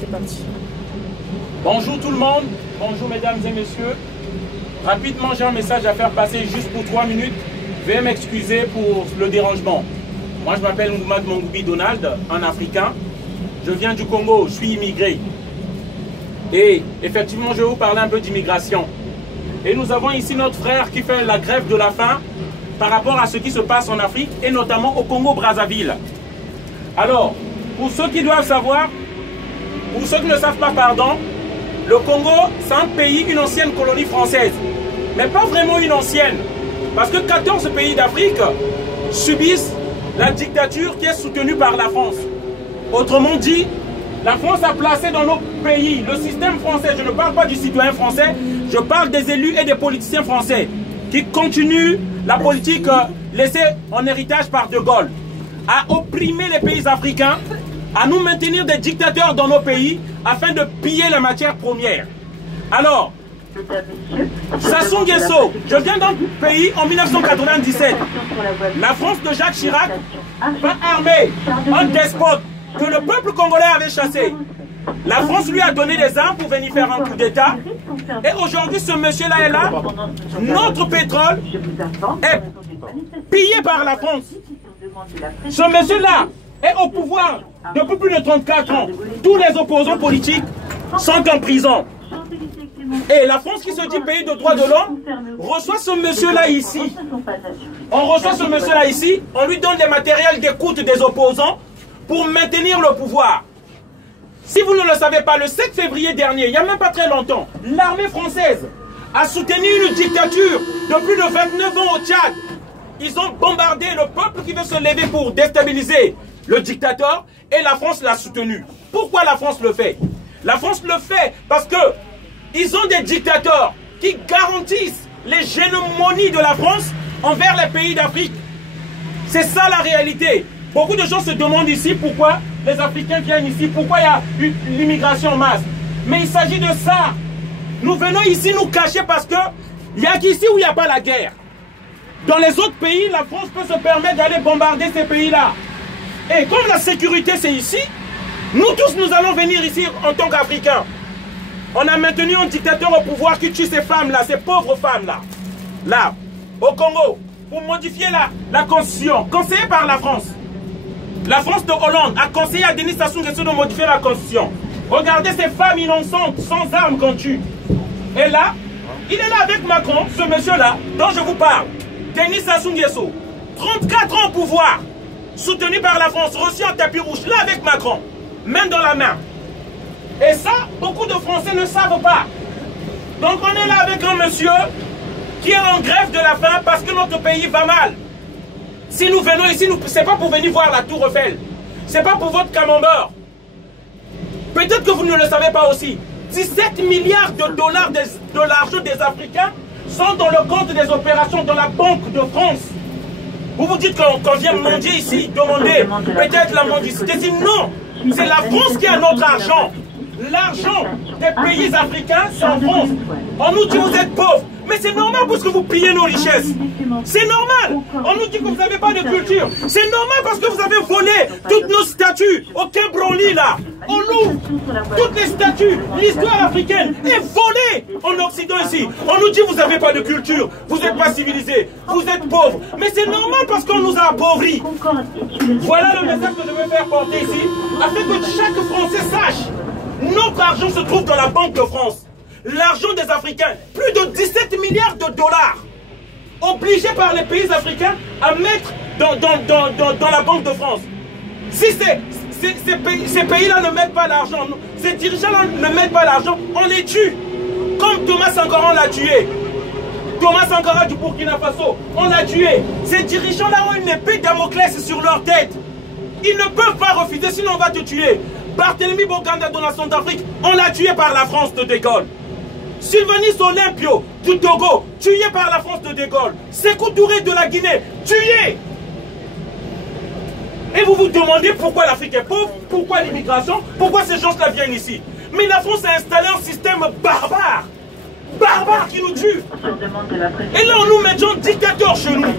C'est parti. Bonjour tout le monde, bonjour mesdames et messieurs. Rapidement, j'ai un message à faire passer juste pour 3 minutes. Veuillez m'excuser pour le dérangement. Moi, je m'appelle Ngoumad Mongoubi Donald, un Africain. Je viens du Congo, je suis immigré. Et effectivement, je vais vous parler un peu d'immigration. Et nous avons ici notre frère qui fait la grève de la faim par rapport à ce qui se passe en Afrique et notamment au Congo-Brazzaville. Alors, pour ceux qui doivent savoir, pour ceux qui ne savent pas, pardon, le Congo, c'est un pays, une ancienne colonie française. Mais pas vraiment une ancienne. Parce que 14 pays d'Afrique subissent la dictature qui est soutenue par la France. Autrement dit, la France a placé dans nos pays le système français. Je ne parle pas du citoyen français, je parle des élus et des politiciens français qui continuent la politique laissée en héritage par De Gaulle, à opprimer les pays africains, à nous maintenir des dictateurs dans nos pays afin de piller les matières premières. Alors, Sassou Nguesso, je viens d'un pays en 1997. La France de Jacques Chirac va armer un despote que le peuple congolais avait chassé. La France lui a donné des armes pour venir faire un coup d'État. Et aujourd'hui, ce monsieur-là est là. Notre pétrole est pillé par la France. Ce monsieur-là est au pouvoir depuis plus de 34 ans. Tous les opposants politiques sont en prison. Et la France qui se dit pays de droits de l'homme reçoit ce monsieur-là ici. On reçoit ce monsieur-là ici, on lui donne des matériels d'écoute des opposants pour maintenir le pouvoir. Si vous ne le savez pas, le 7 février dernier, il n'y a même pas très longtemps, l'armée française a soutenu une dictature de plus de 29 ans au Tchad. Ils ont bombardé le peuple qui veut se lever pour déstabiliser le dictateur et la France l'a soutenu. Pourquoi la France le fait? La France le fait parce que ils ont des dictateurs qui garantissent l'hégémonie de la France envers les pays d'Afrique. C'est ça la réalité. Beaucoup de gens se demandent ici pourquoi les Africains viennent ici, pourquoi il y a l'immigration en masse. Mais il s'agit de ça. Nous venons ici nous cacher parce qu'il n'y a qu'ici où il n'y a pas la guerre. Dans les autres pays, la France peut se permettre d'aller bombarder ces pays-là. Et comme la sécurité c'est ici, nous tous nous allons venir ici en tant qu'Africains. On a maintenu un dictateur au pouvoir qui tue ces femmes-là, ces pauvres femmes-là. Là, au Congo, pour modifier la constitution, conseillée par la France. La France de Hollande a conseillé à Denis Sassou Nguesso de modifier la constitution. Regardez ces femmes innocentes, sans armes qu'on tue. Et là, il est là avec Macron, ce monsieur-là, dont je vous parle. Denis Sassou Nguesso, 34 ans au pouvoir, soutenu par la France, reçu en tapis rouge, là avec Macron, main dans la main. Et ça, beaucoup de Français ne savent pas. Donc on est là avec un monsieur qui est en grève de la faim parce que notre pays va mal. Si nous venons ici, ce n'est pas pour venir voir la Tour Eiffel. Ce n'est pas pour votre camembert. Peut-être que vous ne le savez pas aussi. 17 milliards de dollars de l'argent des Africains sont dans le compte des opérations dans la Banque de France. Vous vous dites qu'on vient mendier ici, demander peut-être la mendicité. Non, c'est la France qui a notre argent. L'argent des pays africains, c'est en France. On nous dit que vous êtes pauvres. Mais c'est normal parce que vous pillez nos richesses. C'est normal. On nous dit que vous n'avez pas de culture. C'est normal parce que vous avez volé toutes nos statues. Aucun branli là. On Louvre. Toutes les statues. L'histoire africaine est volée en Occident ici. On nous dit que vous n'avez pas de culture. Vous n'êtes pas civilisés. Vous êtes pauvres. Mais c'est normal parce qu'on nous a appauvris. Voilà le message que je veux faire porter ici. Afin que chaque Français sache. Notre argent se trouve dans la Banque de France. L'argent des Africains, plus de 17 milliards de dollars, obligés par les pays africains à mettre dans la Banque de France. Si ces pays-là ne mettent pas l'argent, ces dirigeants-là ne mettent pas l'argent, on les tue. Comme Thomas Sankara, on l'a tué. Thomas Sankara du Burkina Faso, on l'a tué. Ces dirigeants-là ont une épée Damoclès sur leur tête. Ils ne peuvent pas refuser, sinon on va te tuer. Barthélemy Boganda dans la Centrafrique, on l'a tué par la France de De Gaulle. Sylvanus Olympio du Togo, tué par la France de De Gaulle. Sékou Touré de la Guinée, tué. Et vous vous demandez pourquoi l'Afrique est pauvre, pourquoi l'immigration, pourquoi ces gens-là viennent ici. Mais la France a installé un système barbare. Barbare qui nous tue. Et là on nous met en dictateur chez nous.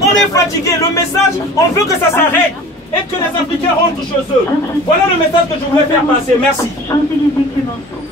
On est fatigué, le message, on veut que ça s'arrête. et que les Africains rentrent chez eux. Voilà le message que je voulais faire passer. Merci. Champs-Élysées Clémenceau.